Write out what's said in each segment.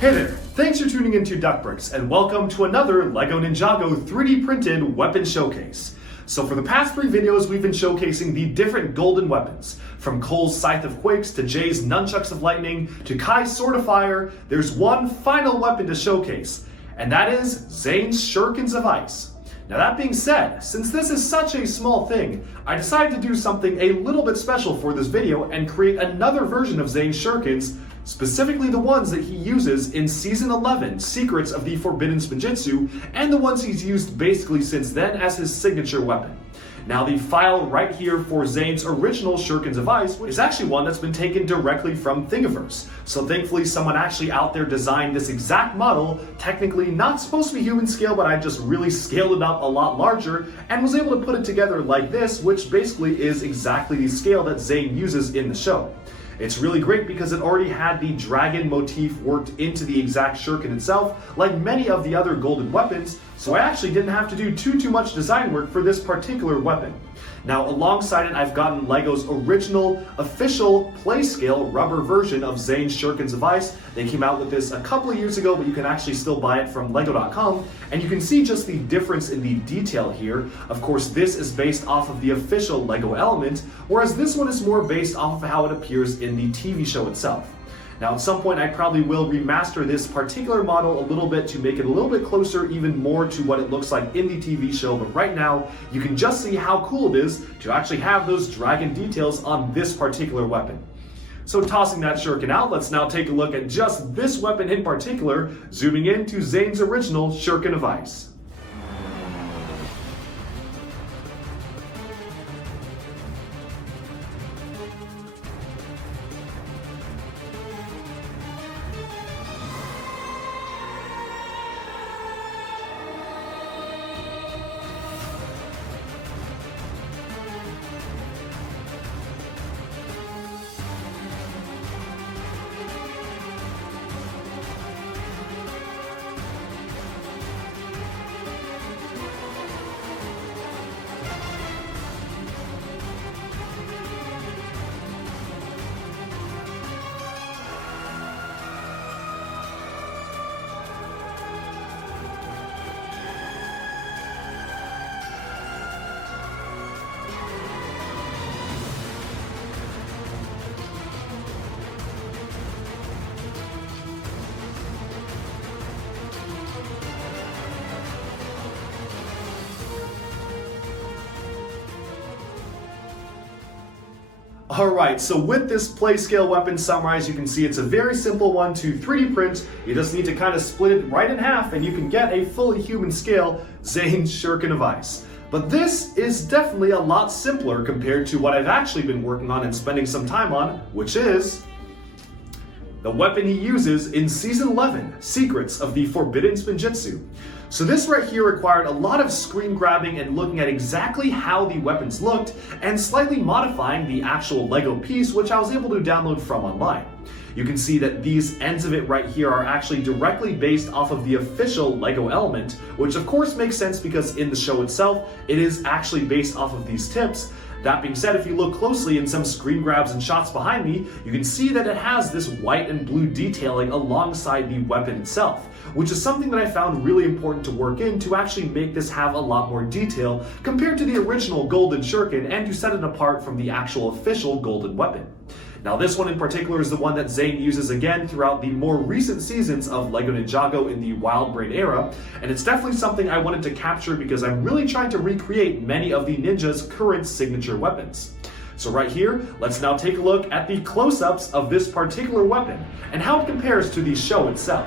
Hey there, thanks for tuning into Duckbricks and welcome to another LEGO Ninjago 3D printed weapon showcase. So for the past 3 videos we've been showcasing the different golden weapons. From Cole's Scythe of Quakes to Jay's Nunchucks of Lightning to Kai's Sword of Fire, there's one final weapon to showcase, and that is Zane's Shurikens of Ice. Now that being said, since this is such a small thing, I decided to do something a little bit special for this video and create another version of Zane's Shurikens, specifically the ones that he uses in Season 11, Secrets of the Forbidden Spinjitzu, and the ones he's used basically since then as his signature weapon. Now the file right here for Zane's original Shurikens of Ice is actually one that's been taken directly from Thingiverse. So thankfully someone actually out there designed this exact model, technically not supposed to be human scale, but I just really scaled it up a lot larger and was able to put it together like this, which basically is exactly the scale that Zane uses in the show. It's really great because it already had the dragon motif worked into the exact shuriken itself, like many of the other golden weapons, so I actually didn't have to do too much design work for this particular weapon. Now alongside it I've gotten LEGO's original official play-scale rubber version of Zane's Shurikens of Ice. They came out with this a couple of years ago, but you can actually still buy it from lego.com, and you can see just the difference in the detail here. Of course this is based off of the official LEGO element, whereas this one is more based off of how it appears in the TV show itself. Now at some point I probably will remaster this particular model a little bit to make it a little bit closer even more to what it looks like in the TV show, but right now you can just see how cool it is to actually have those dragon details on this particular weapon. So tossing that shuriken out, let's now take a look at just this weapon in particular, zooming in to Zane's original Shuriken of Ice. Alright, so with this play scale weapon summarized, you can see it's a very simple one to 3D print. You just need to kind of split it right in half and you can get a fully human scale Zane's Shuriken of Ice. But this is definitely a lot simpler compared to what I've actually been working on and spending some time on, which is the weapon he uses in Season 11, Secrets of the Forbidden Spinjitzu. So this right here required a lot of screen grabbing and looking at exactly how the weapons looked and slightly modifying the actual LEGO piece, which I was able to download from online. You can see that these ends of it right here are actually directly based off of the official LEGO element, which of course makes sense because in the show itself, it is actually based off of these tips. That being said, if you look closely in some screen grabs and shots behind me, you can see that it has this white and blue detailing alongside the weapon itself, which is something that I found really important to work in to actually make this have a lot more detail compared to the original golden shuriken and to set it apart from the actual official golden weapon. Now this one in particular is the one that Zane uses again throughout the more recent seasons of LEGO Ninjago in the Wild Brain era, and it's definitely something I wanted to capture because I'm really trying to recreate many of the ninja's current signature weapons. So right here, let's now take a look at the close-ups of this particular weapon and how it compares to the show itself.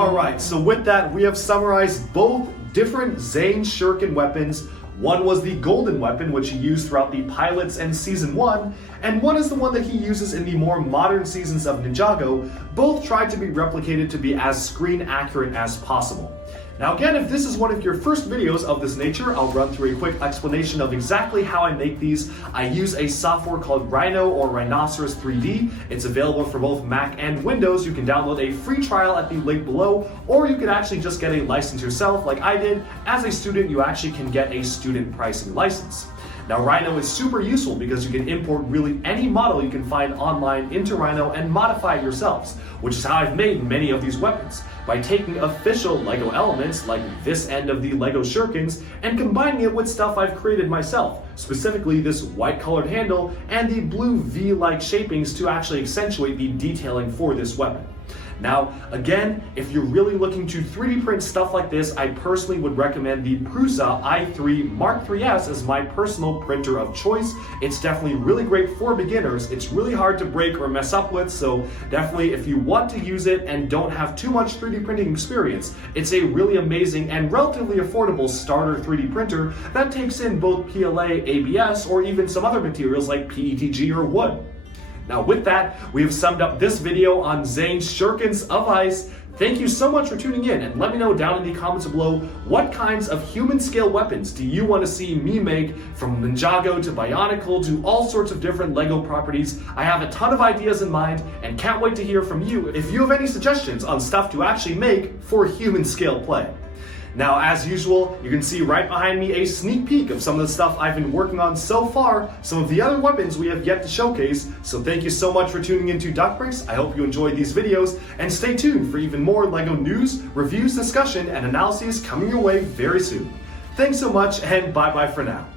Alright, so with that, we have summarized both different Zane Shuriken weapons. One was the golden weapon, which he used throughout the pilots and season 1, and one is the one that he uses in the more modern seasons of Ninjago. Both tried to be replicated to be as screen accurate as possible. Now again, if this is one of your first videos of this nature, I'll run through a quick explanation of exactly how I make these. I use a software called Rhino or Rhinoceros 3D. It's available for both Mac and Windows. You can download a free trial at the link below, or you can actually just get a license yourself like I did. As a student, you actually can get a student pricing license. Now Rhino is super useful because you can import really any model you can find online into Rhino and modify it yourselves, which is how I've made many of these weapons, by taking official LEGO elements like this end of the LEGO Shurikens and combining it with stuff I've created myself, specifically this white colored handle and the blue V-like shapings to actually accentuate the detailing for this weapon. Now, again, if you're really looking to 3D print stuff like this, I personally would recommend the Prusa i3 Mark III's as my personal printer of choice. It's definitely really great for beginners. It's really hard to break or mess up with, so definitely if you want to use it and don't have too much 3D printing experience, it's a really amazing and relatively affordable starter 3D printer that takes in both PLA, ABS, or even some other materials like PETG or wood. Now with that, we have summed up this video on Zane's Shurikens of Ice. Thank you so much for tuning in, and let me know down in the comments below what kinds of human scale weapons do you want to see me make, from Ninjago to Bionicle to all sorts of different LEGO properties. I have a ton of ideas in mind and can't wait to hear from you if you have any suggestions on stuff to actually make for human scale play. Now, as usual, you can see right behind me a sneak peek of some of the stuff I've been working on so far, some of the other weapons we have yet to showcase. So thank you so much for tuning into Duckbricks. I hope you enjoyed these videos, and stay tuned for even more LEGO news, reviews, discussion, and analyses coming your way very soon. Thanks so much, and bye-bye for now.